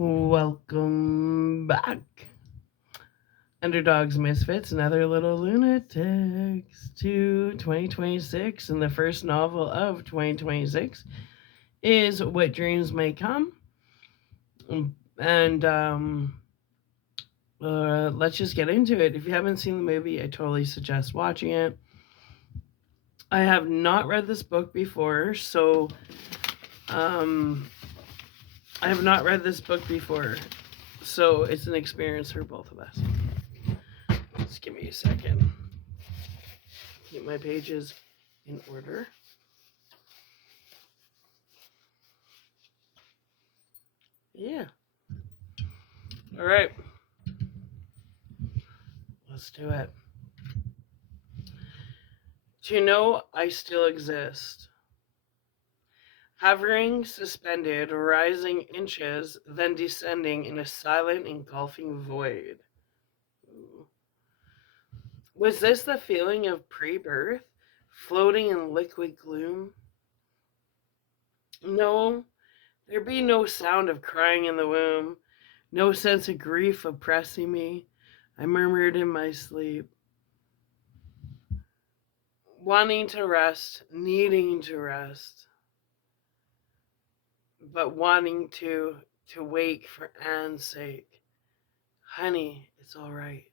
Welcome back, Underdogs, Misfits, and Other Little Lunatics, to 2026. And the first novel of 2026 is What Dreams May Come. And let's just get into it. If you haven't seen the movie, I totally suggest watching it. I have not read this book before, so I have not read this book before, so it's an experience for both of us. Just give me a second. Get my pages in order. Yeah. All right. Let's do it. To know I still exist. Hovering, suspended, rising inches, then descending in a silent, engulfing void. Ooh. Was this the feeling of pre-birth, floating in liquid gloom? No, there be no sound of crying in the womb, no sense of grief oppressing me. I murmured in my sleep, wanting to rest, needing to rest, but wanting to wake for Anne's sake. Honey, it's all right.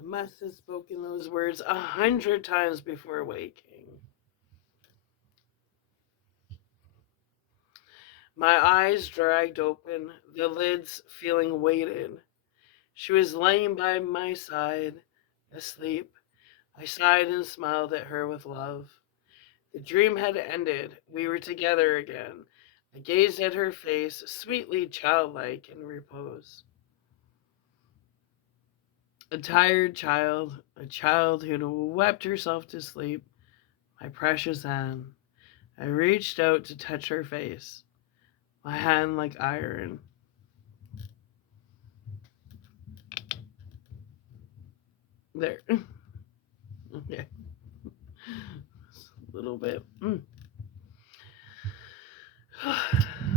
I must have spoken those words 100 times before waking. My eyes dragged open, the lids feeling weighted. She was laying by my side, asleep. I sighed and smiled at her with love. The dream had ended. We were together again. I gazed at her face, sweetly childlike in repose. A tired child, a child who'd wept herself to sleep, my precious Anne. I reached out to touch her face, my hand like iron. There. Okay. A little bit.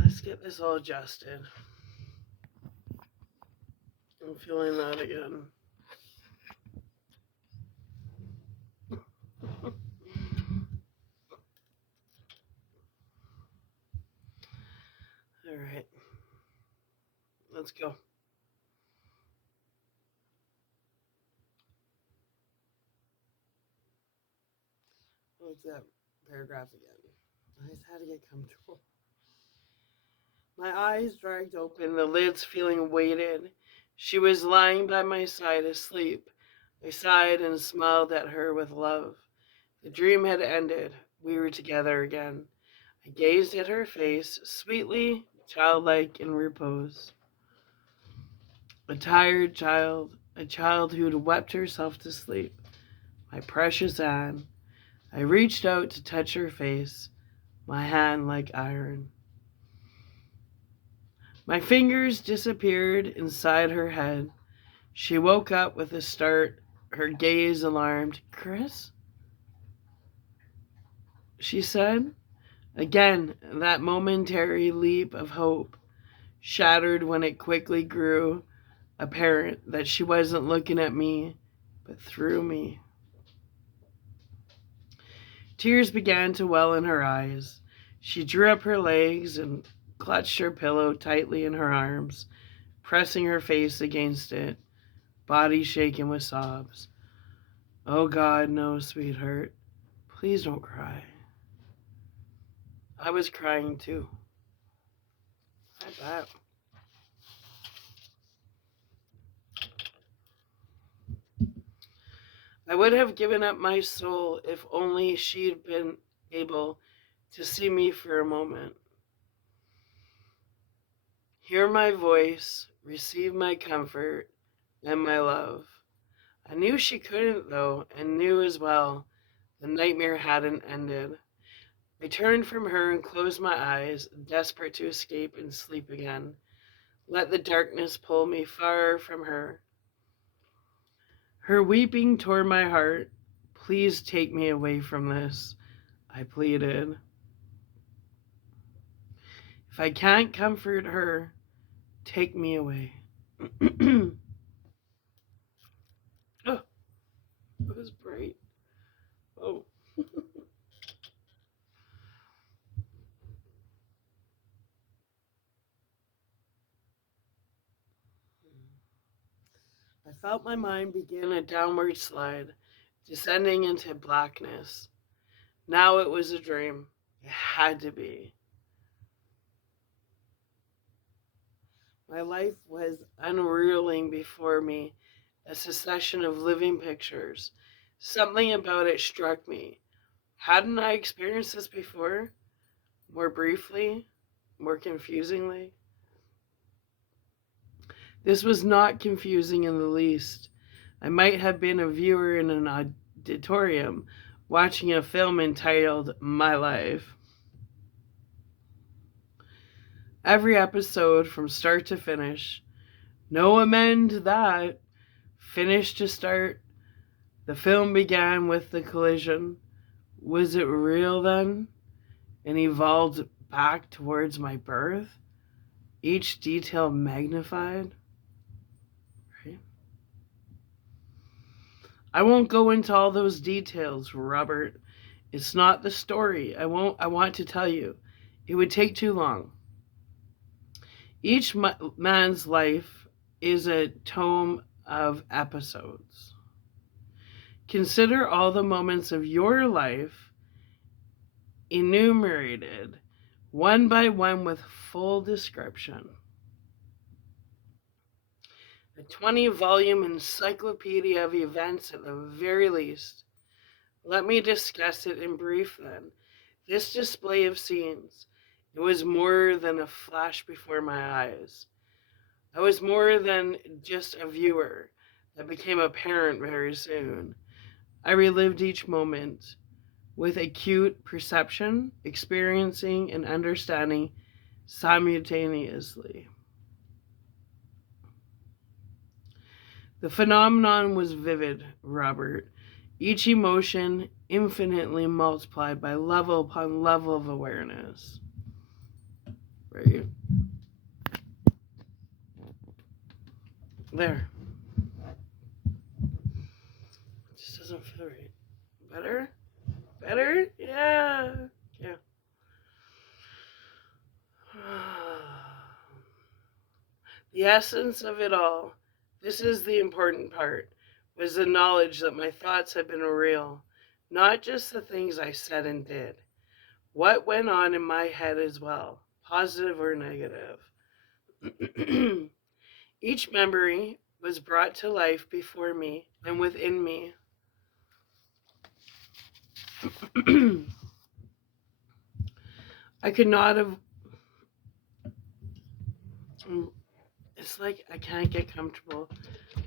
Let's get this all adjusted. I'm feeling that again. All right. Let's go. What's that paragraph again? I just had to get comfortable. My eyes dragged open, the lids feeling weighted. She was lying by my side asleep. I sighed and smiled at her with love. The dream had ended. We were together again. I gazed at her face, sweetly childlike in repose. A tired child, a child who'd wept herself to sleep. My precious Anne. I reached out to touch her face, my hand like iron. My fingers disappeared inside her head. She woke up with a start, her gaze alarmed. Chris? She said. Again, that momentary leap of hope, shattered when it quickly grew apparent that she wasn't looking at me, but through me. Tears began to well in her eyes. She drew up her legs and clutched her pillow tightly in her arms, pressing her face against it, body shaken with sobs. Oh God, no, sweetheart. Please don't cry. I was crying too. I bet. I would have given up my soul if only she'd been able to see me for a moment. Hear my voice, receive my comfort and my love. I knew she couldn't, though, and knew as well the nightmare hadn't ended. I turned from her and closed my eyes, desperate to escape and sleep again. Let the darkness pull me far from her. Her weeping tore my heart. Please take me away from this, I pleaded. If I can't comfort her, take me away. Oh, it was bright. Oh. I felt my mind begin a downward slide, descending into blackness. Now it was a dream. It had to be. My life was unreeling before me, a succession of living pictures. Something about it struck me. Hadn't I experienced this before? More briefly? More confusingly? This was not confusing in the least. I might have been a viewer in an auditorium watching a film entitled My Life. Every episode from start to finish. No amend that. Finish to start. The film began with the collision. Was it real then? And evolved back towards my birth? Each detail magnified? Right? I won't go into all those details, Robert. It's not the story I want to tell you. It would take too long. Each man's life is a tome of episodes. Consider all the moments of your life enumerated one by one with full description. A 20-volume encyclopedia of events at the very least. Let me discuss it in brief then. This display of scenes, it was more than a flash before my eyes. I was more than just a viewer that became a parent very soon. I relived each moment with acute perception, experiencing and understanding simultaneously. The phenomenon was vivid, Robert. Each emotion infinitely multiplied by level upon level of awareness. Right? There. It just doesn't feel right. Better? Better? Yeah. Yeah. The essence of it all, this is the important part, was the knowledge that my thoughts had been real, not just the things I said and did. What went on in my head as well, positive or negative. Each memory was brought to life before me and within me. I could not have. It's like I can't get comfortable.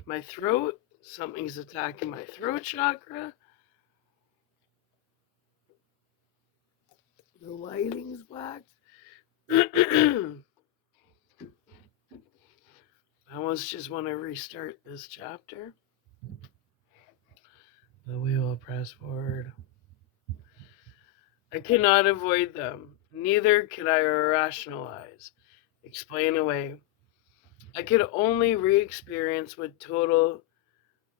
My throat, something's attacking my throat chakra. The lighting's whacked. I almost just want to restart this chapter. But we will press forward. I cannot avoid them. Neither could I rationalize, explain away. I could only re-experience with total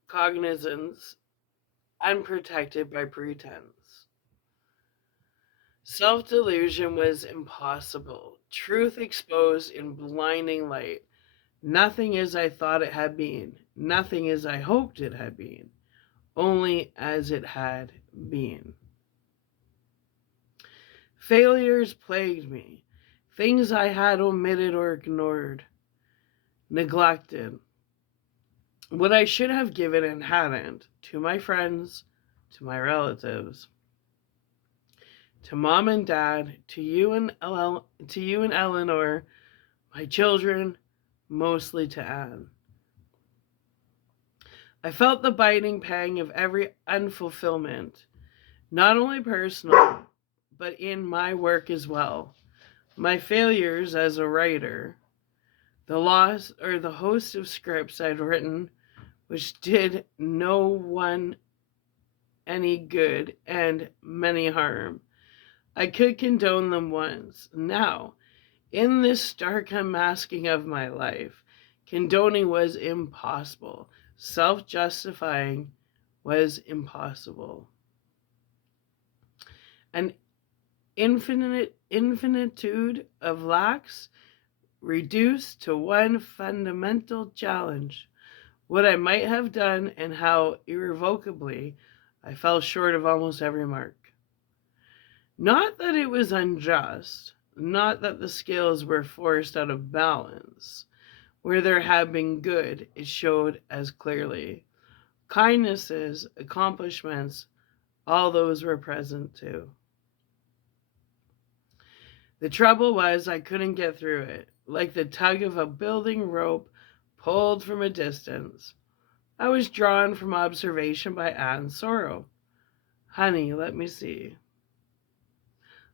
cognizance, unprotected by pretense. Self-delusion was impossible. Truth exposed in blinding light. Nothing as I thought it had been. Nothing as I hoped it had been. Only as it had been. Failures plagued me. Things I had omitted or ignored. Neglected. What I should have given and hadn't. To my friends. To my relatives. To Mom and Dad. To you and Eleanor. My children. Mostly to Anne. I felt the biting pang of every unfulfillment. Not only personal, but in my work as well. My failures as a writer, the loss or the host of scripts I'd written, which did no one any good and many harm. I could condone them once. Now, In this stark unmasking of my life, condoning was impossible. Self-justifying was impossible. An infinitude of lacks reduced to one fundamental challenge: what I might have done and how irrevocably I fell short of almost every mark. Not that it was unjust, not that the scales were forced out of balance. Where there had been good, it showed as clearly. Kindnesses, accomplishments, all those were present too. The trouble was I couldn't get through it, like the tug of a building rope pulled from a distance. I was drawn from observation by Anne's sorrow. Honey, let me see.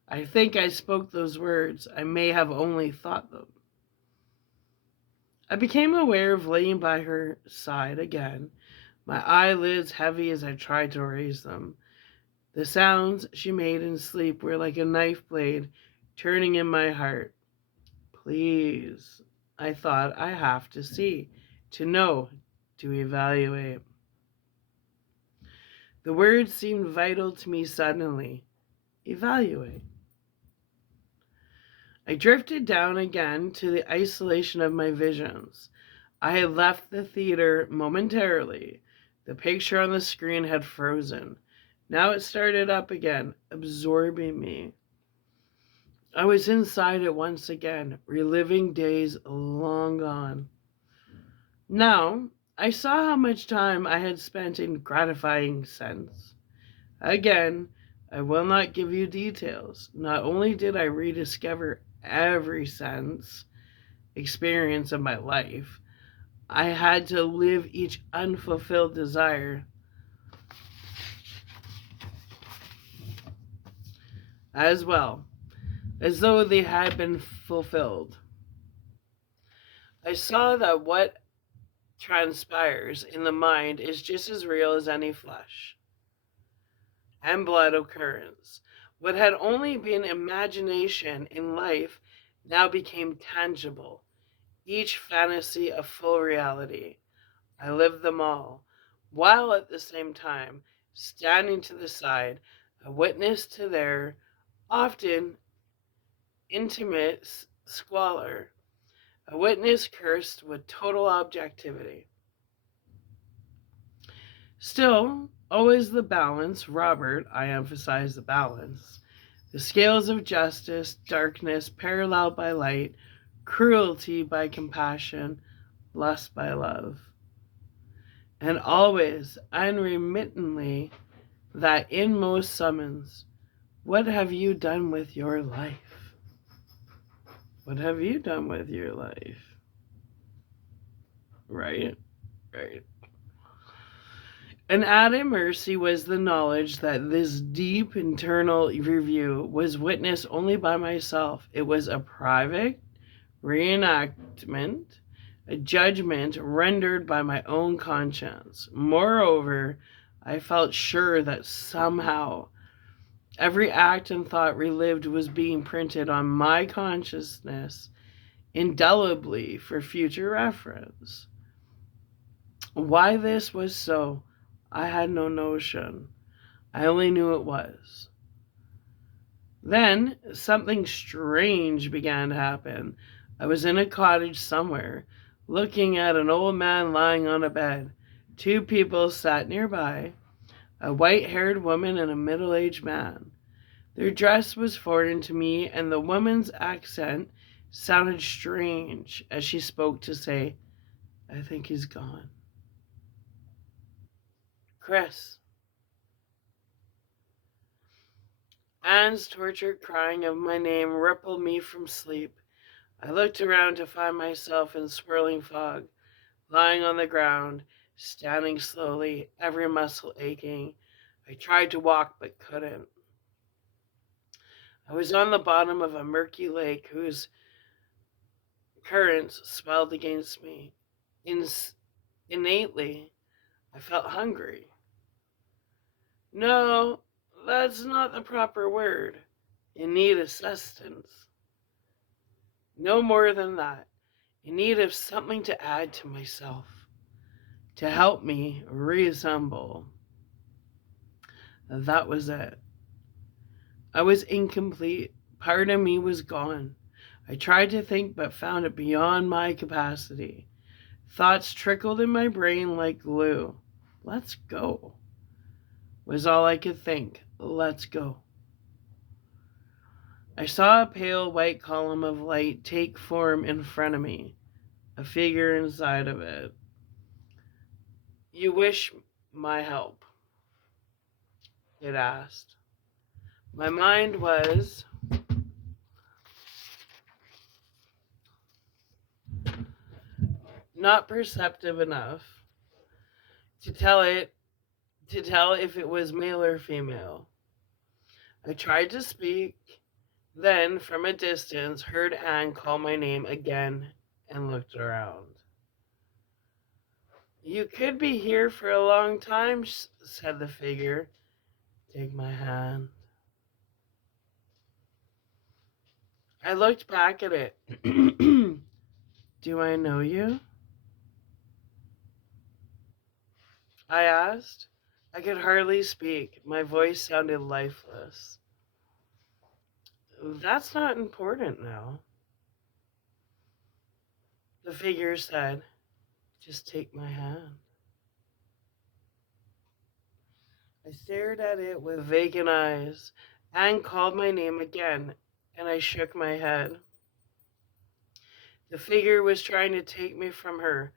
I think I spoke those words. I may have only thought them. I became aware of laying by her side again, my eyelids heavy as I tried to raise them. The sounds she made in sleep were like a knife blade turning in my heart. Please, I thought, I have to see, to know, to evaluate. The word seemed vital to me suddenly. Evaluate. I drifted down again to the isolation of my visions. I had left the theater momentarily. The picture on the screen had frozen. Now it started up again, absorbing me. I was inside it once again, reliving days long gone. Now, I saw how much time I had spent in gratifying sense. Again, I will not give you details. Not only did I rediscover every sense experience of my life, I had to live each unfulfilled desire as well, as though they had been fulfilled. I saw that what transpires in the mind is just as real as any flesh and blood occurrence. What had only been imagination in life now became tangible, each fantasy a full reality. I lived them all, while at the same time standing to the side, a witness to their often intimate squalor, a witness cursed with total objectivity. Still, always the balance, Robert, I emphasize the balance. The scales of justice, darkness paralleled by light, cruelty by compassion, lust by love. And always, unremittingly, that inmost summons, what have you done with your life? What have you done with your life? Right? Right. An added mercy was the knowledge that this deep internal review was witnessed only by myself. It was a private reenactment, a judgment rendered by my own conscience. Moreover, I felt sure that somehow every act and thought relived was being printed on my consciousness indelibly for future reference. Why this was so, I had no notion. I only knew it was. Then something strange began to happen. I was in a cottage somewhere, looking at an old man lying on a bed. Two people sat nearby, a white-haired woman and a middle-aged man. Their dress was foreign to me, and the woman's accent sounded strange as she spoke to say, I think he's gone. Chris. Anne's tortured crying of my name rippled me from sleep. I looked around to find myself in swirling fog, lying on the ground, standing slowly, every muscle aching. I tried to walk but couldn't. I was on the bottom of a murky lake whose currents swelled against me. Innately, I felt hungry. No, that's not the proper word. In need of sustenance. No more than that. In need of something to add to myself, to help me reassemble. That was it. I was incomplete. Part of me was gone. I tried to think but found it beyond my capacity. Thoughts trickled in my brain like glue. Let's go, was all I could think. Let's go. I saw a pale white column of light take form in front of me, a figure inside of it. You wish my help? It asked. My mind was not perceptive enough to tell if it was male or female. I tried to speak, then from a distance heard Anne call my name again and looked around. You could be here for a long time, said the figure. Take my hand. I looked back at it. Do I know you? I asked. I could hardly speak. My voice sounded lifeless. That's not important now, the figure said. Just take my hand. I stared at it with vacant eyes. Anne called my name again, and I shook my head. The figure was trying to take me from her.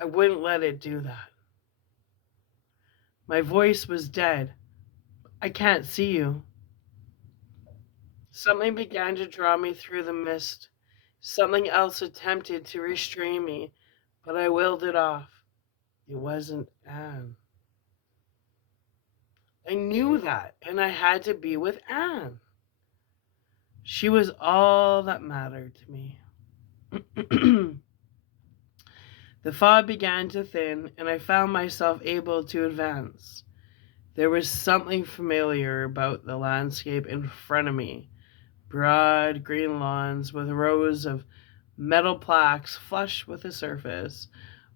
I wouldn't let it do that. My voice was dead. I can't see you. Something began to draw me through the mist. Something else attempted to restrain me, but I willed it off. It wasn't Anne. I knew that, and I had to be with Anne. She was all that mattered to me. The fog began to thin, and I found myself able to advance. There was something familiar about the landscape in front of me. Broad green lawns with rows of metal plaques flush with the surface,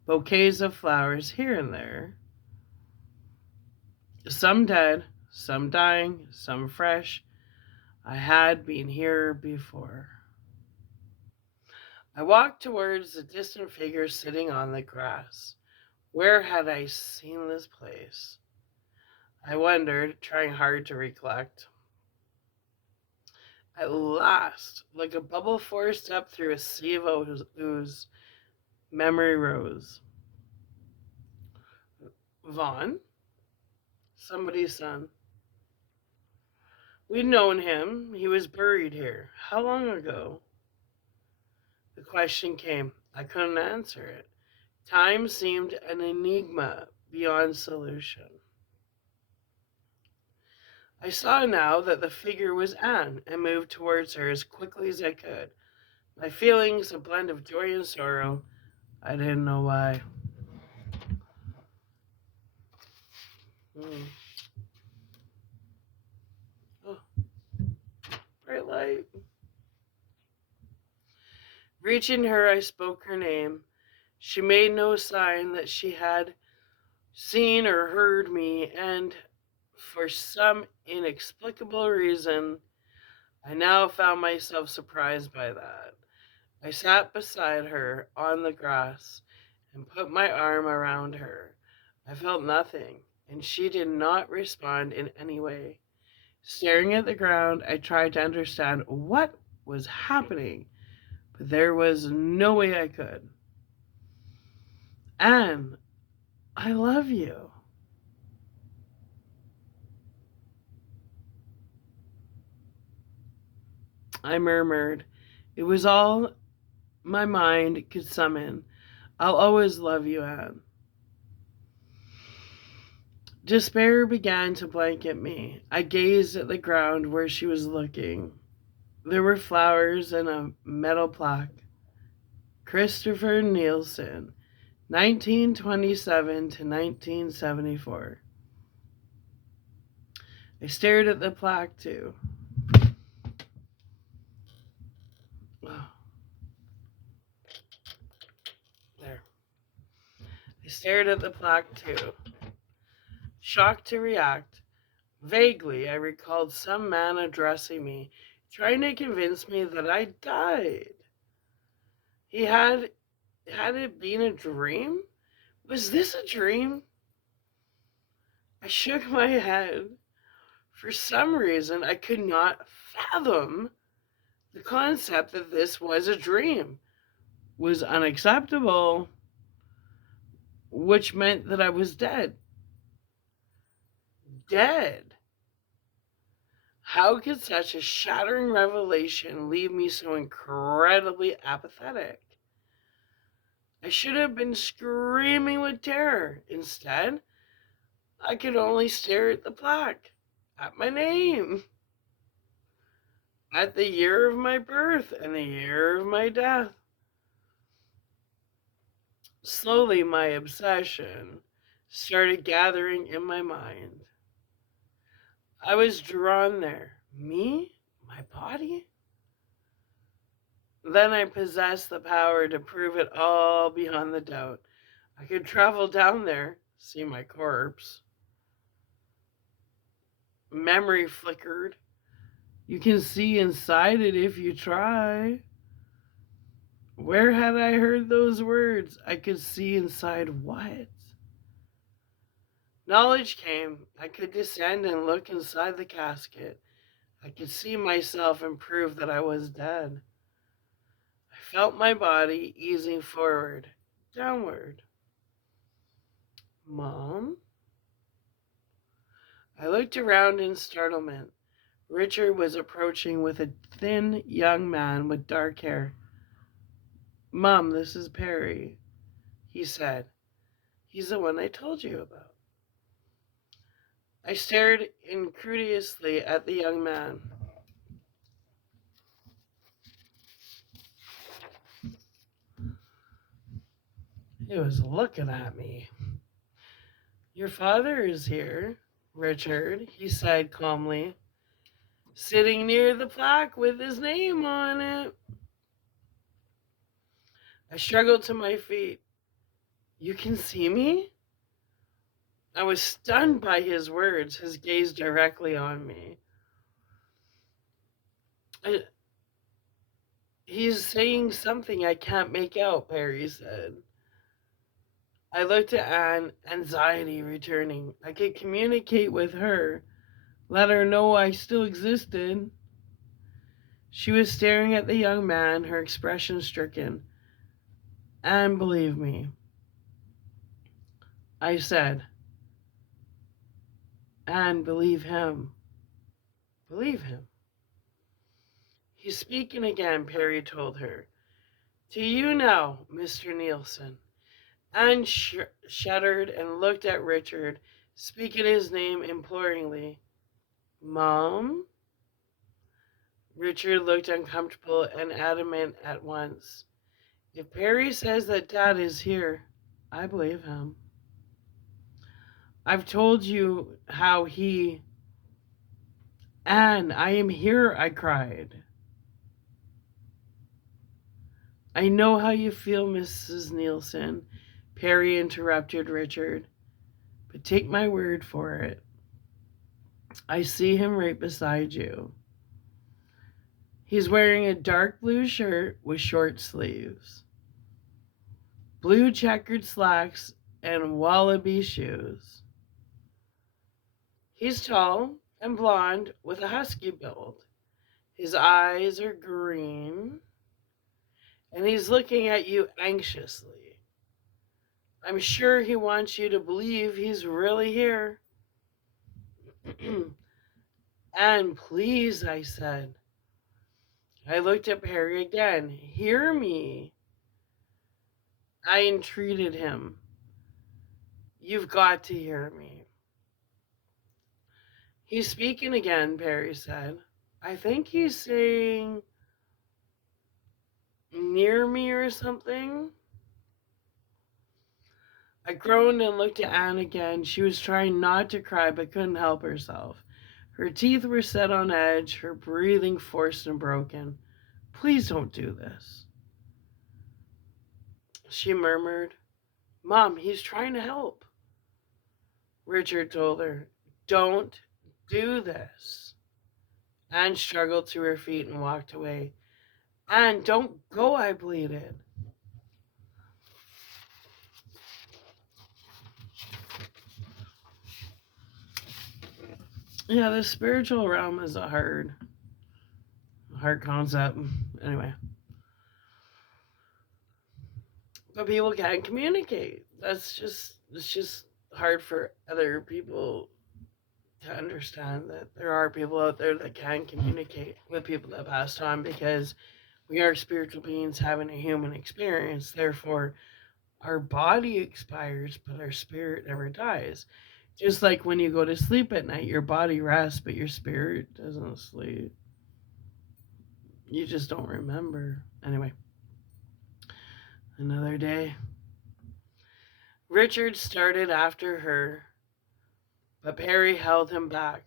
bouquets of flowers here and there. Some dead, some dying, some fresh. I had been here before. I walked towards the distant figure sitting on the grass. Where had I seen this place? I wondered, trying hard to recollect. At last, like a bubble forced up through a sea of ooze, memory rose. Vaughn? Somebody's son. We'd known him. He was buried here. How long ago? The question came. I couldn't answer it. Time seemed an enigma beyond solution. I saw now that the figure was Anne and moved towards her as quickly as I could. My feelings a blend of joy and sorrow. I didn't know why. Oh, bright light. Reaching her, I spoke her name. She made no sign that she had seen or heard me, and for some inexplicable reason, I now found myself surprised by that. I sat beside her on the grass and put my arm around her. I felt nothing, and she did not respond in any way. Staring at the ground, I tried to understand what was happening, but there was no way I could. Anne, I love you. I murmured. It was all my mind could summon. I'll always love you, Anne. Despair began to blanket me. I gazed at the ground where she was looking. There were flowers and a metal plaque. Christopher Nielsen, 1927 to 1974. I stared at the plaque too. stared at the plaque too, shocked to react. Vaguely, I recalled some man addressing me, trying to convince me that I died. Had it been a dream? Was this a dream? I shook my head. For some reason, I could not fathom the concept that this was a dream. Was unacceptable, which meant that I was dead. Dead. How could such a shattering revelation leave me so incredibly apathetic? I should have been screaming with terror. Instead, I could only stare at the plaque, at my name, at the year of my birth and the year of my death. Slowly, my obsession started gathering in my mind. I was drawn there. Me? My body? Then I possessed the power to prove it all beyond the doubt. I could travel down there, see my corpse. Memory flickered. You can see inside it if you try. Where had I heard those words? I could see inside what? Knowledge came. I could descend and look inside the casket. I could see myself and prove that I was dead. I felt my body easing forward, downward. Mom? I looked around in startlement. Richard was approaching with a thin young man with dark hair. Mom, this is Perry, he said. He's the one I told you about. I stared incredulously at the young man. He was looking at me. Your father is here, Richard, he said calmly, sitting near the plaque with his name on it. I struggled to my feet. You can see me? I was stunned by his words, his gaze directly on me. He's saying something I can't make out, Perry said. I looked at Anne, anxiety returning. I could communicate with her, let her know I still existed. She was staring at the young man, her expression stricken. Anne, believe me, I said. Anne, believe him. Believe him. He's speaking again, Perry told her. To you now, Mr. Nielsen. Anne shuddered and looked at Richard, speaking his name imploringly. Mom? Richard looked uncomfortable and adamant at once. If Perry says that Dad is here, I believe him. I've told you how he... Anne, I am here, I cried. I know how you feel, Mrs. Nielsen, Perry interrupted Richard, but take my word for it. I see him right beside you. He's wearing a dark blue shirt with short sleeves, blue checkered slacks, and wallaby shoes. He's tall and blonde with a husky build. His eyes are green, and he's looking at you anxiously. I'm sure he wants you to believe he's really here. And please, I said. I looked at Perry again. Hear me. I entreated him. You've got to hear me. He's speaking again, Perry said. I think he's saying near me or something. I groaned and looked at Anne again. She was trying not to cry but couldn't help herself. Her teeth were set on edge, her breathing forced and broken. Please don't do this, she murmured. Mom, he's trying to help. Richard told her, "Don't do this." Anne struggled to her feet and walked away. "Anne, don't go," I pleaded. Yeah, the spiritual realm is a hard concept. Anyway, but people can't communicate. It's just hard for other people to understand that there are people out there that can communicate with people that passed on, because we are spiritual beings having a human experience. Therefore, our body expires, but our spirit never dies. Just like when you go to sleep at night, your body rests, but your spirit doesn't sleep. You just don't remember. Anyway, another day. Richard started after her, but Perry held him back.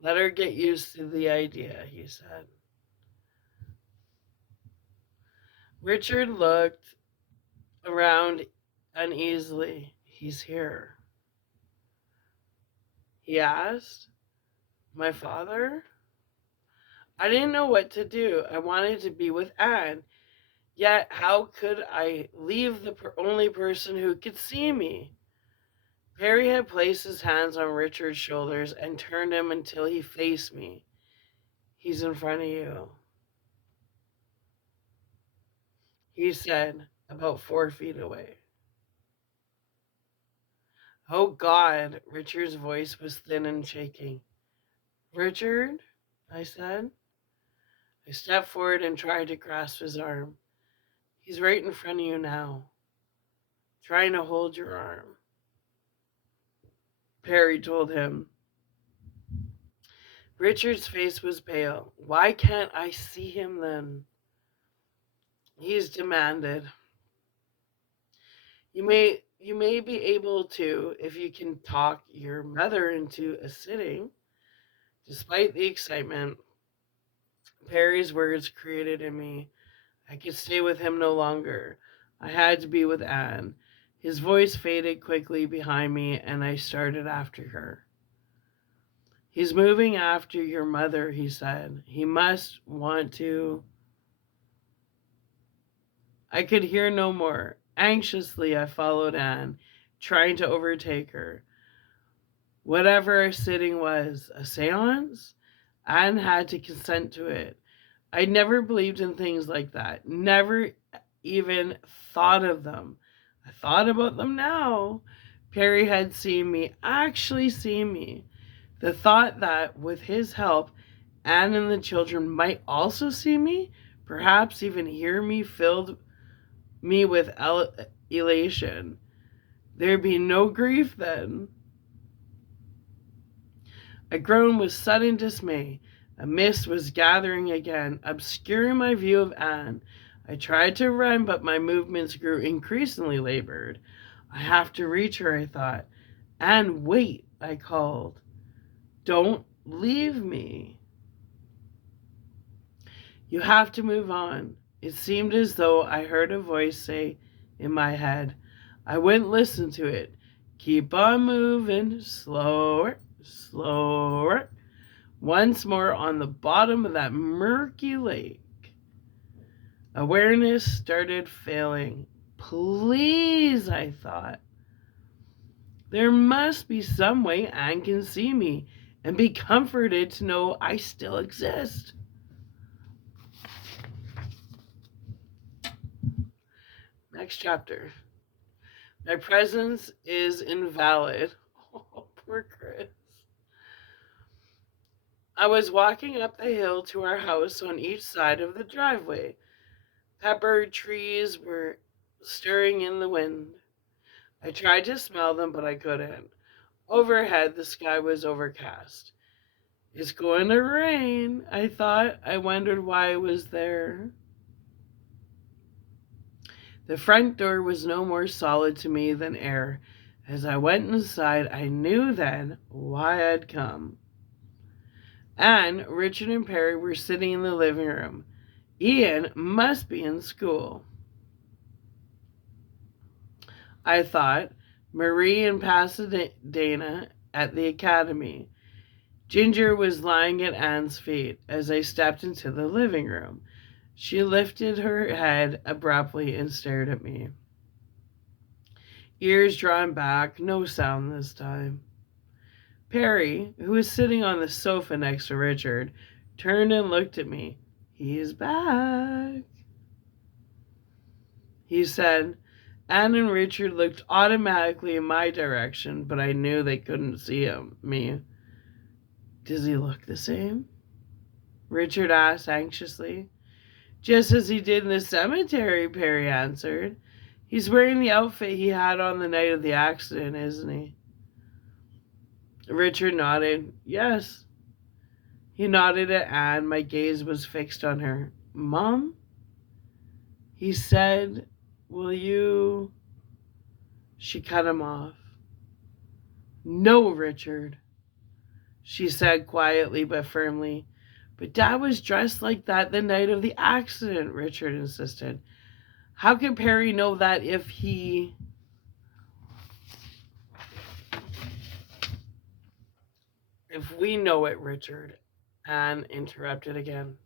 "Let her get used to the idea," he said. Richard looked around uneasily. "He's here?" he asked. "My father?" I didn't know what to do. I wanted to be with Anne. Yet, how could I leave the only person who could see me? Perry had placed his hands on Richard's shoulders and turned him until he faced me. "He's in front of you," he said, about 4 feet away. "Oh, God," Richard's voice was thin and shaking. "Richard," I said. I stepped forward and tried to grasp his arm. "He's right in front of you now, trying to hold your arm," Perry told him. Richard's face was pale. "Why can't I see him then?" He's demanded. You may be able to if you can talk your mother into a sitting." Despite the excitement Perry's words created in me, I could stay with him no longer. I had to be with Anne. His voice faded quickly behind me, and I started after her. "He's moving after your mother," he said. "He must want to..." I could hear no more. Anxiously, I followed Anne, trying to overtake her. Whatever our sitting was, a seance? Anne had to consent to it. I never believed in things like that. Never even thought of them. I thought about them now. Perry had seen me, actually seen me. The thought that, with his help, Anne and the children might also see me, perhaps even hear me, filled me with elation. There'd be no grief then. I groaned with sudden dismay. A mist was gathering again, obscuring my view of Anne. I tried to run, but my movements grew increasingly labored. "I have to reach her," I thought. "Anne, wait," I called. "Don't leave me. You have to move on." It seemed as though I heard a voice say in my head. I wouldn't listen to it. "Keep on moving, slower, slower." Once more on the bottom of that murky lake. Awareness started failing. Please, I thought. There must be some way Anne can see me and be comforted to know I still exist. Next chapter. My presence is invalid. Oh, poor Chris. I was walking up the hill to our house on each side of the driveway. Pepper trees were stirring in the wind. I tried to smell them, but I couldn't. Overhead, the sky was overcast. "It's going to rain," I thought. I wondered why I was there. The front door was no more solid to me than air. As I went inside, I knew then why I'd come. Anne, Richard, and Perry were sitting in the living room. Ian must be in school. I thought. Marie in Pasadena at the academy. Ginger was lying at Anne's feet as I stepped into the living room. She lifted her head abruptly and stared at me. Ears drawn back, no sound this time. Perry, who was sitting on the sofa next to Richard, turned and looked at me. "He's back," he said. Anne and Richard looked automatically in my direction, but I knew they couldn't see me. "Does he look the same?" Richard asked anxiously. "Just as he did in the cemetery," Perry answered. "He's wearing the outfit he had on the night of the accident, isn't he?" Richard nodded. "Yes." He nodded at Anne. My gaze was fixed on her. "Mom?" He said, "Will you—" She cut him off. "No, Richard," she said quietly but firmly. "But Dad was dressed like that the night of the accident," Richard insisted. "How can Perry know that if he—" "If we know it, Richard," Anne interrupted again.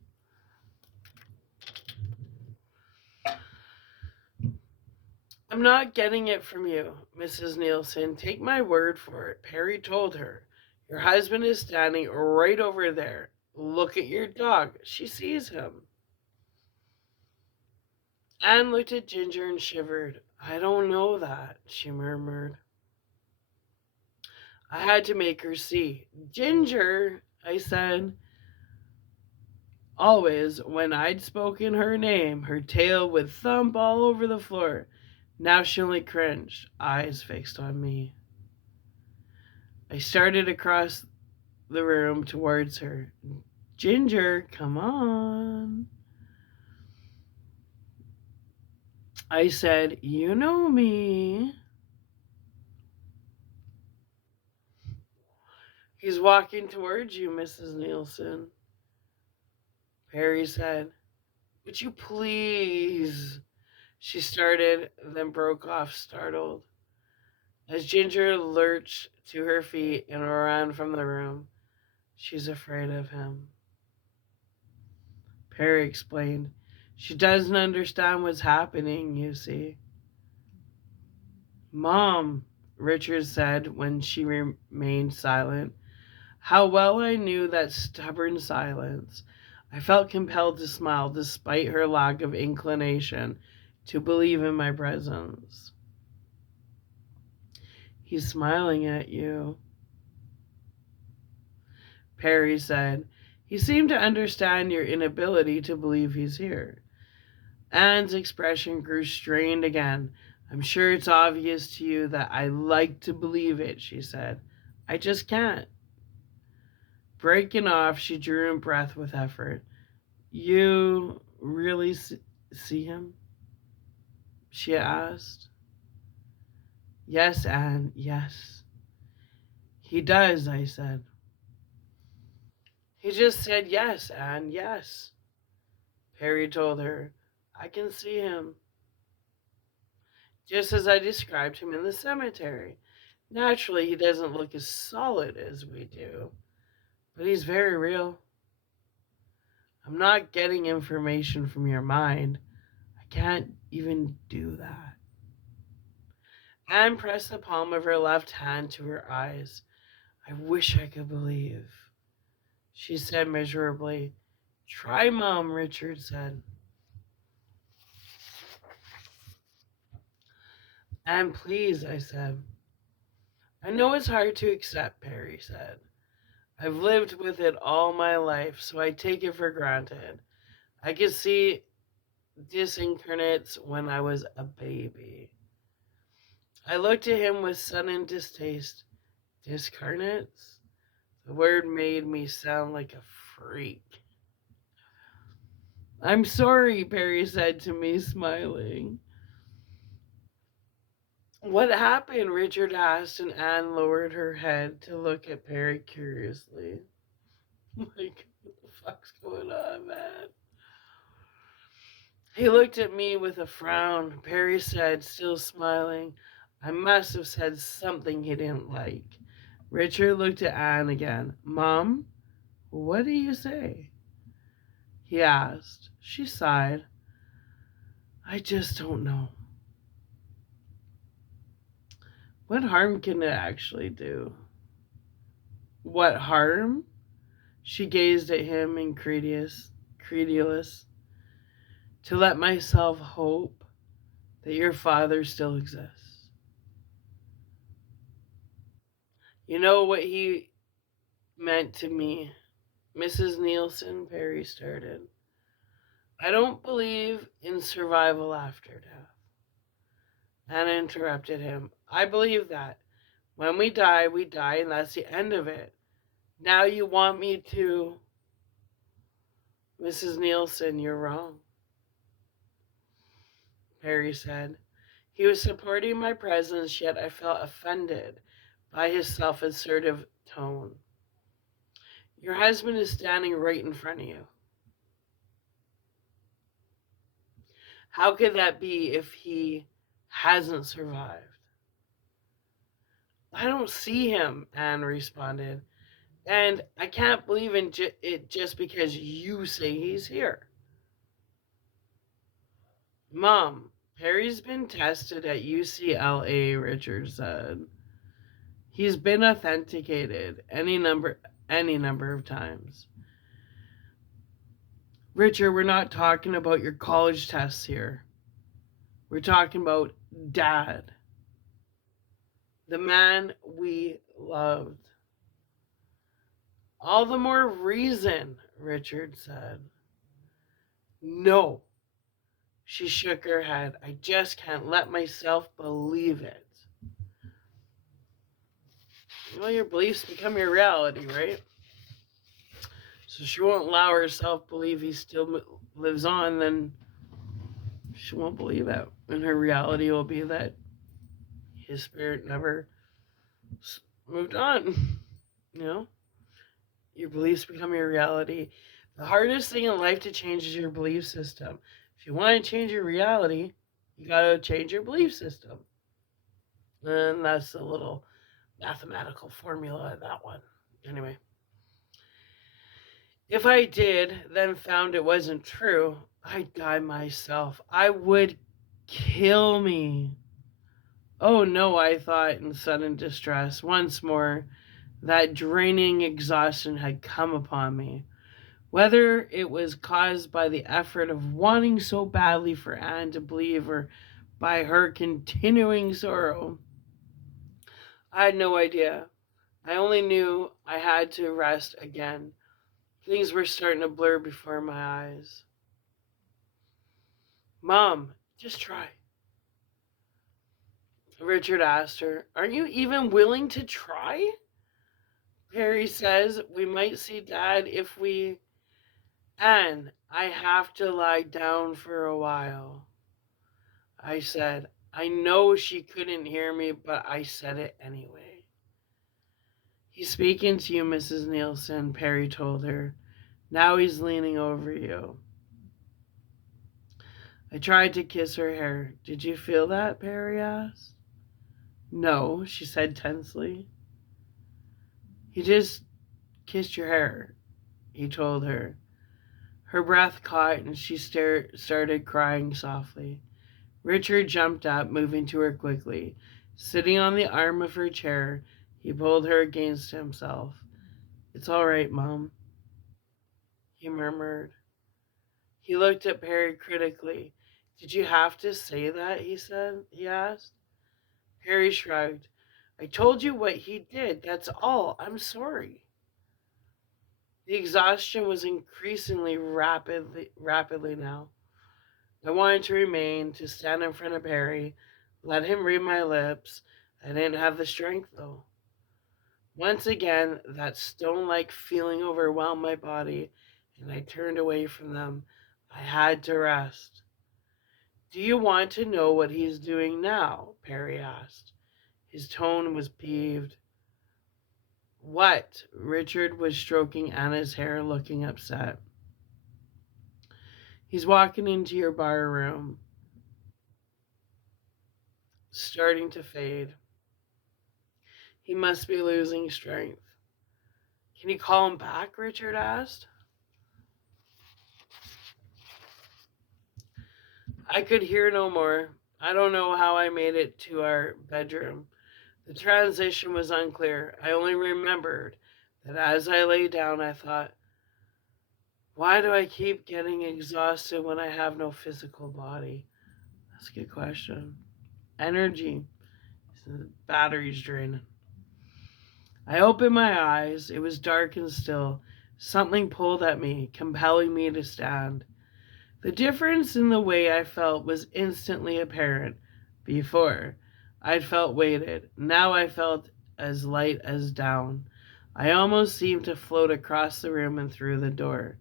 "I'm not getting it from you, Mrs. Nielsen. Take my word for it. Perry told her. Your husband is standing right over there. Look at your dog. She sees him." Anne looked at Ginger and shivered. "I don't know that," she murmured. I had to make her see. "Ginger," I said. Always, when I'd spoken her name, her tail would thump all over the floor. Now she only cringed, eyes fixed on me. I started across the room towards her. "Ginger, come on." I said, "You know me." "He's walking towards you, Mrs. Nielsen," Perry said. "Would you please—" she started, then broke off, startled. As Ginger lurched to her feet and ran from the room. "She's afraid of him," Perry explained. "She doesn't understand what's happening, you see." "Mom," Richard said when she remained silent. How well I knew that stubborn silence. I felt compelled to smile despite her lack of inclination to believe in my presence. "He's smiling at you," Perry said. "He seemed to understand your inability to believe he's here." Anne's expression grew strained again. "I'm sure it's obvious to you that I like to believe it," she said. "I just can't." Breaking off, she drew in breath with effort. "You really see him?" she asked. "Yes, Anne, yes." "He does," I said. "He just said yes, Anne, yes," Perry told her. "I can see him, just as I described him in the cemetery. Naturally, he doesn't look as solid as we do, but he's very real. I'm not getting information from your mind. I can't even do that." Anne pressed the palm of her left hand to her eyes. "I wish I could believe," she said miserably. "Try, Mom," Richard said. "Anne, please," I said. "I know it's hard to accept," Perry said. "I've lived with it all my life, so I take it for granted. I could see disincarnates when I was a baby." I looked at him with sudden distaste. Discarnates? The word made me sound like a freak. "I'm sorry," Perry said to me, smiling. "What happened?" Richard asked, and Anne lowered her head to look at Perry curiously. Like, what the fuck's going on, man? He looked at me with a frown. Perry said, still smiling, I must have said something he didn't like. Richard looked at Anne again. Mom, what do you say? He asked. She sighed. I just don't know. What harm can it actually do? What harm? She gazed at him incredulous. To let myself hope that your father still exists. You know what he meant to me, Mrs. Nielsen, Perry started. I don't believe in survival after death. Anna interrupted him. I believe that. When we die, and that's the end of it. Now you want me to. Mrs. Nielsen, you're wrong, Perry said. He was supporting my presence, yet I felt offended by his self assertive tone. Your husband is standing right in front of you. How could that be if he hasn't survived? I don't see him, Anne responded. And I can't believe in it just because you say he's here. Mom, Perry's been tested at UCLA, Richard said. He's been authenticated any number of times. Richard, we're not talking about your college tests here. We're talking about Dad. The man we loved. All the more reason, Richard said. No. She shook her head. I just can't let myself believe it. Well, your beliefs become your reality, right? So she won't allow herself believe he still lives on, then she won't believe it. And her reality will be that his spirit never moved on. You know? Your beliefs become your reality. The hardest thing in life to change is your belief system. If you want to change your reality, you got to change your belief system. And that's a little mathematical formula in that one. Anyway. If I did, then found it wasn't true, I'd die myself. I would kill me. Oh no, I thought in sudden distress. Once more, that draining exhaustion had come upon me. Whether it was caused by the effort of wanting so badly for Anne to believe or by her continuing sorrow, I had no idea. I only knew I had to rest again. Things were starting to blur before my eyes. Mom, just try. Richard asked her. Aren't you even willing to try? Perry says we might see Dad if we... Anne, I have to lie down for a while. I said. I know she couldn't hear me, but I said it anyway. He's speaking to you, Mrs. Nielsen, Perry told her. Now he's leaning over you. I tried to kiss her hair. Did you feel that? Perry asked. No, she said tensely. He just kissed your hair, he told her. Her breath caught and she started crying softly. Richard jumped up, moving to her quickly. Sitting on the arm of her chair, he pulled her against himself. It's all right, Mom, he murmured. He looked at Perry critically. Did you have to say that? He asked. Perry shrugged. I told you what he did. That's all. I'm sorry. The exhaustion was increasingly rapidly now. I wanted to remain, to stand in front of Perry, let him read my lips. I didn't have the strength, though. Once again, that stone-like feeling overwhelmed my body, and I turned away from them. I had to rest. Do you want to know what he's doing now? Perry asked. His tone was peeved. What? Richard was stroking Anna's hair, looking upset. He's walking into your bar room. starting to fade. He must be losing strength. Can you call him back? Richard asked. I could hear no more. I don't know how I made it to our bedroom. The transition was unclear. I only remembered that as I lay down, I thought, why do I keep getting exhausted when I have no physical body? That's a good question. Energy. The battery's draining. I opened my eyes. It was dark and still. Something pulled at me, compelling me to stand. The difference in the way I felt was instantly apparent. Before, I'd felt weighted. Now I felt as light as down. I almost seemed to float across the room and through the door.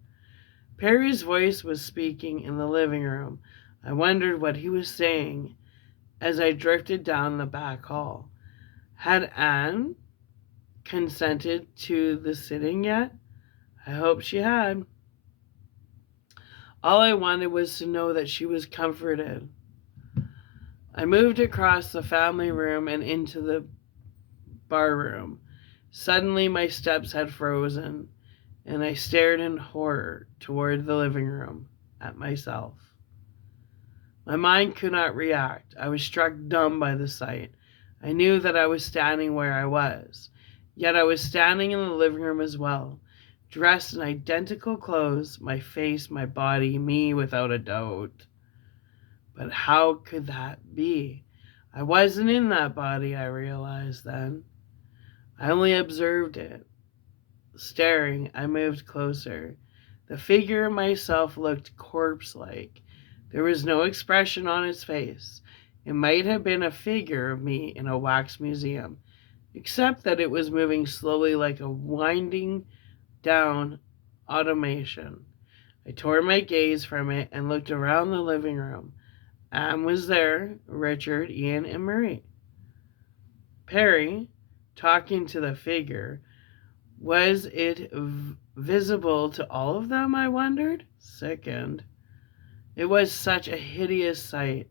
Perry's voice was speaking in the living room. I wondered what he was saying as I drifted down the back hall. Had Anne consented to the sitting yet? I hoped she had. All I wanted was to know that she was comforted. I moved across the family room and into the bar room. Suddenly my steps had frozen, and I stared in horror toward the living room at myself. My mind could not react. I was struck dumb by the sight. I knew that I was standing where I was, yet I was standing in the living room as well, dressed in identical clothes, my face, my body, me without a doubt. But how could that be? I wasn't in that body, I realized then. I only observed it. Staring, I moved closer. The figure of myself looked corpse-like. There was no expression on its face. It might have been a figure of me in a wax museum, except that it was moving slowly like a winding down automation. I tore my gaze from it and looked around the living room. Anne was there, Richard, Ian, and Marie. Perry, talking to the figure. Was it visible to all of them, I wondered? Sickened. It was such a hideous sight.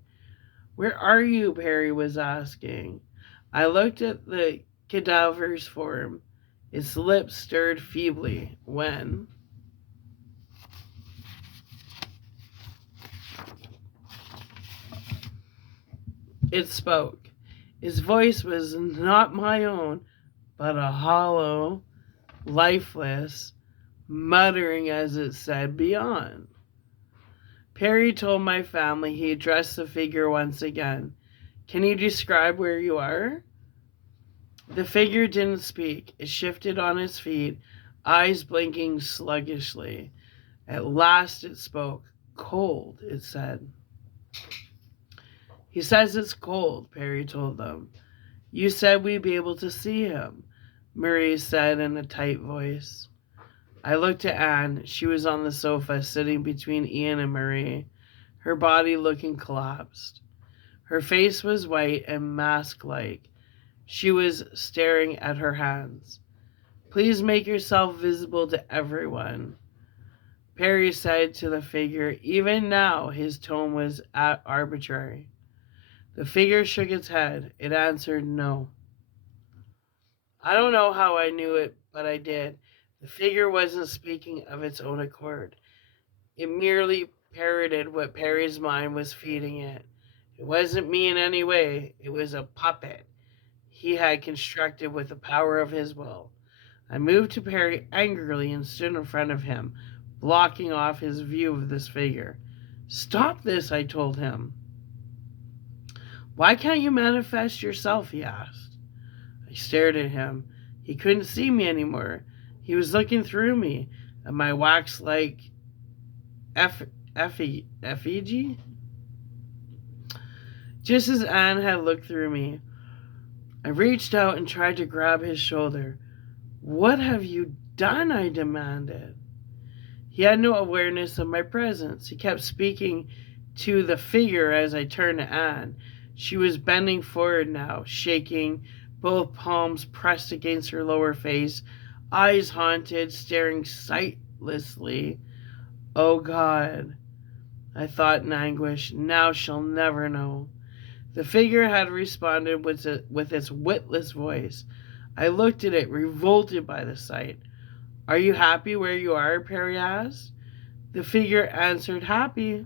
Where are you? Perry was asking. I looked at the cadaver's form. Its lips stirred feebly when it spoke. Its voice was not my own, but a hollow, lifeless, muttering as it said beyond. Perry told my family he addressed the figure once again. Can you describe where you are? The figure didn't speak. It shifted on its feet, eyes blinking sluggishly. At last it spoke. Cold, it said. He says it's cold, Perry told them. You said we'd be able to see him, Marie said in a tight voice. I looked at Anne. She was on the sofa, sitting between Ian and Marie, her body looking collapsed. Her face was white and mask-like. She was staring at her hands. Please make yourself visible to everyone, Perry said to the figure. Even now, his tone was arbitrary. The figure shook its head. It answered no. I don't know how I knew it, but I did. The figure wasn't speaking of its own accord. It merely parroted what Perry's mind was feeding it. It wasn't me in any way. It was a puppet he had constructed with the power of his will. I moved to Perry angrily and stood in front of him, blocking off his view of this figure. Stop this, I told him. Why can't you manifest yourself, he asked. I stared at him. He couldn't see me anymore. He was looking through me at my wax-like effigy. Just as Anne had looked through me, I reached out and tried to grab his shoulder. What have you done? I demanded. He had no awareness of my presence. He kept speaking to the figure as I turned to Anne. She was bending forward now, shaking, both palms pressed against her lower face, eyes haunted, staring sightlessly. Oh God, I thought in anguish, now she'll never know. The figure had responded with its witless voice. I looked at it, revolted by the sight. Are you happy where you are? Perry asked. The figure answered, happy.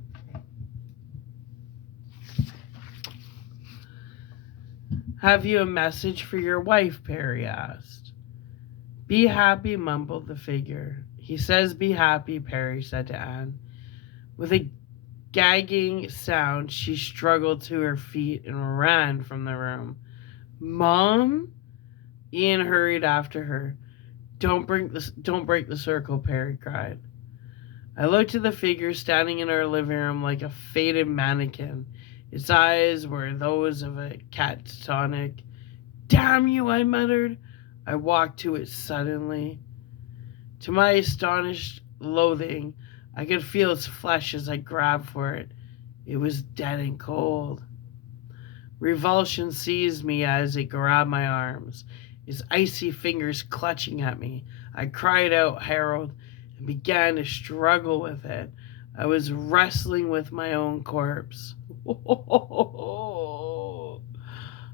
Have you a message for your wife? Perry asked. Be happy, mumbled the figure. He says be happy, Perry said to Anne. With a gagging sound, she struggled to her feet and ran from the room. Mom? Ian hurried after her. Don't break the circle, Perry cried. I looked at the figure standing in our living room like a faded mannequin. Its eyes were those of a catatonic. Damn you, I muttered. I walked to it suddenly. To my astonished loathing, I could feel its flesh as I grabbed for it. It was dead and cold. Revulsion seized me as it grabbed my arms, its icy fingers clutching at me. I cried out, Harold, and began to struggle with it. I was wrestling with my own corpse.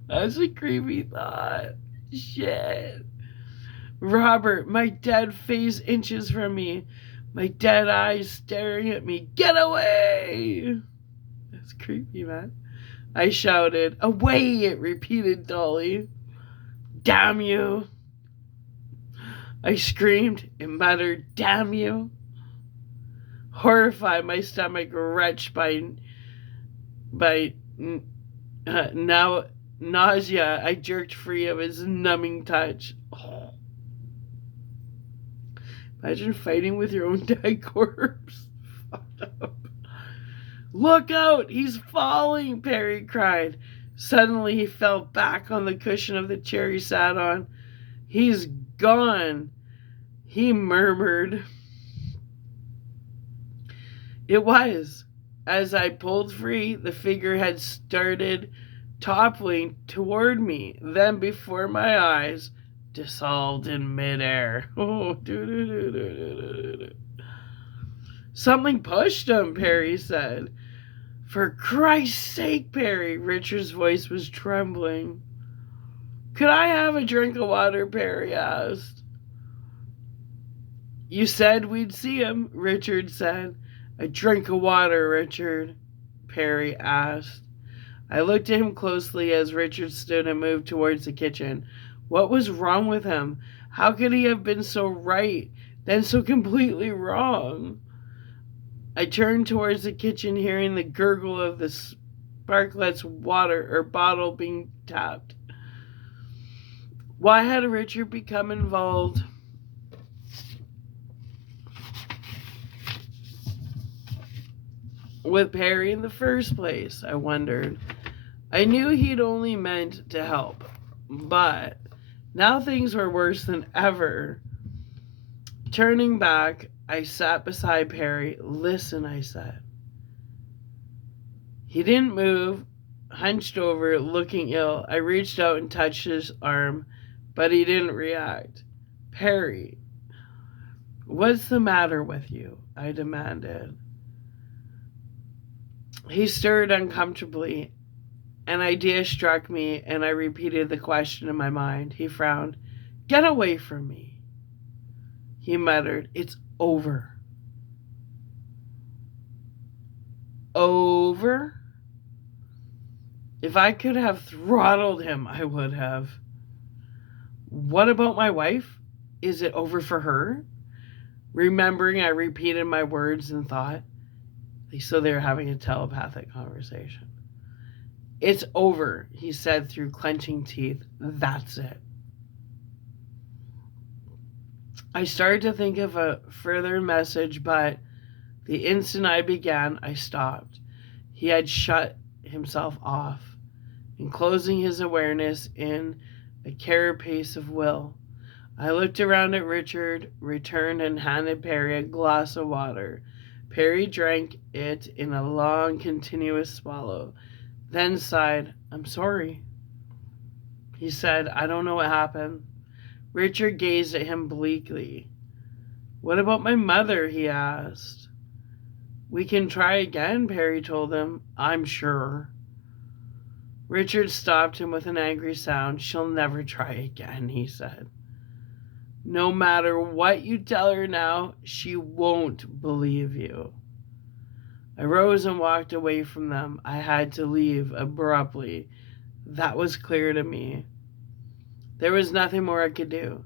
That's a creepy thought. Shit. Robert, my dead face inches from me, my dead eyes staring at me. Get away! That's creepy, man. I shouted. Away, it repeated dully. Damn you. I screamed and muttered, damn you. Horrified, my stomach wrenched by now nausea, I jerked free of his numbing touch. Oh. Imagine fighting with your own dead corpse. Fucked up. Look out! He's falling, Perry cried. Suddenly he fell back on the cushion of the chair he sat on. He's gone, he murmured. It was. As I pulled free, the figure had started toppling toward me. Then before my eyes, dissolved in midair. Oh, something pushed him, Perry said. For Christ's sake, Perry, Richard's voice was trembling. Could I have a drink of water? Perry asked. You said we'd see him, Richard said. A drink of water, Richard, Perry asked. I looked at him closely as Richard stood and moved towards the kitchen. What was wrong with him? How could he have been so right, then so completely wrong? I turned towards the kitchen, hearing the gurgle of the Sparkletts water or bottle being tapped. Why had Richard become involved? With Perry in the first place, I wondered. I knew he'd only meant to help, but now things were worse than ever. Turning back, I sat beside Perry. Listen, I said. He didn't move, hunched over, looking ill. I reached out and touched his arm, but he didn't react. Perry, what's the matter with you? I demanded. He stirred uncomfortably. An idea struck me, and I repeated the question in my mind. He frowned. Get away from me, he muttered. It's over. Over? If I could have throttled him, I would have. What about my wife? Is it over for her? Remembering, I repeated my words and thought. So they were having a telepathic conversation. It's over, he said through clenching teeth. That's it. I started to think of a further message, but the instant I began, I stopped. He had shut himself off, enclosing his awareness in a carapace of will. I looked around at Richard, returned, and handed Perry a glass of water. Perry drank it in a long, continuous swallow, then sighed. I'm sorry, he said. I don't know what happened. Richard gazed at him bleakly. What about my mother? He asked. We can try again, Perry told him. I'm sure. Richard stopped him with an angry sound. "She'll never try again," he said. "No matter what you tell her now, she won't believe you." I rose and walked away from them. I had to leave abruptly. That was clear to me. There was nothing more I could do.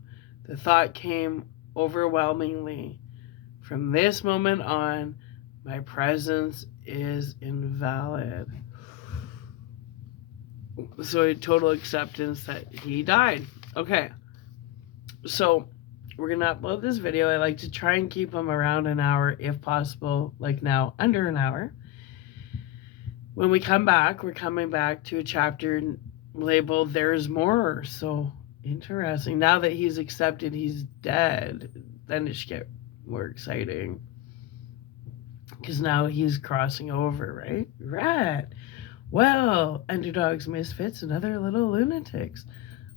The thought came overwhelmingly. From this moment on, my presence is invalid. So a total acceptance that he died. Okay. So we're going to upload this video. I like to try and keep them around an hour if possible. Like now, under an hour. When we come back, we're coming back to a chapter labeled "There's More." So interesting. Now that he's accepted he's dead, then it should get more exciting. Because now he's crossing over, right? Right. Well, underdogs, misfits, and other little lunatics.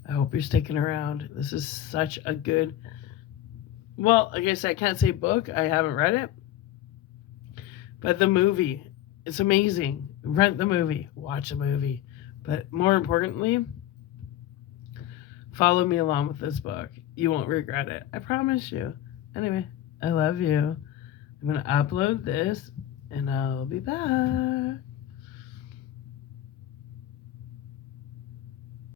I hope you're sticking around. This is such a good... Well, I guess I can't say book. I haven't read it. But the movie, it's amazing. Rent the movie. Watch the movie. But more importantly, follow me along with this book. You won't regret it. I promise you. Anyway, I love you. I'm going to upload this, and I'll be back.